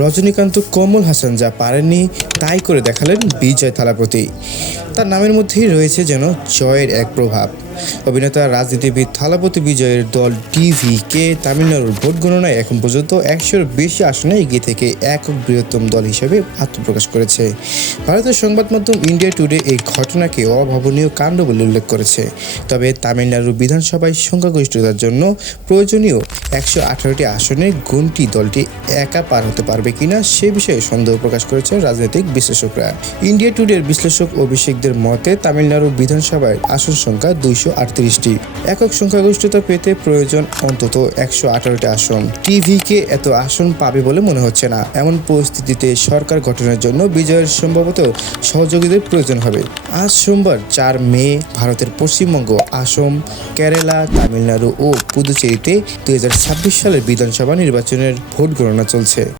রজনীকান্ত, কমল হাসান যা পারেননি তাই করে দেখালেন বিজয় থালাপতি। তার নামের মধ্যেই রয়েছে যেন জয়ের এক প্রভাব। অভিনেতা রাজনীতিবিদ থালাপতি বিজয়ের দল টিভিকে তামিলনাড়ুর ভোট গণনায় এখন পর্যন্ত 100-র বেশি আসনে এগিয়ে থেকে একক বৃহত্তম দল হিসেবে আত্মপ্রকাশ করেছে। ভারতের সংবাদ মাধ্যম ইন্ডিয়া টুডে এই ঘটনাকে অভাবনীয় কাণ্ড বলে উল্লেখ করেছে। তবে তামিলনাড়ু বিধানসভায় সংখ্যাগরিষ্ঠতার জন্য প্রয়োজনীয় 118টি আসনের গণটি দলটি একা পার হতে পারবে কিনা সে বিষয়ে সন্দেহ প্রকাশ করেছেন রাজনৈতিক বিশ্লেষকরা। ইন্ডিয়া টুডের বিশ্লেষক অভিষেকদের মতে তামিলনাড়ু বিধানসভায় আসন সংখ্যা 238টি। একক সংখ্যাগরিষ্ঠতা পেতে প্রয়োজন অন্তত 118টি আসন। টিভিকে এত আসন পাবে বলে মনে হচ্ছে না। এমন পরিস্থিতিতে সরকার গঠনের জন্য বিজয়ের সম্ভবত সহযোগীদের প্রয়োজন হবে। আজ সোমবার 4 মে ভারতের পশ্চিমবঙ্গ, আসাম, কেরালা, তামিলনাড়ু ও পুদুচেরিতে 2026 সালের বিধানসভা নির্বাচনের ভোট গণনা চলছে।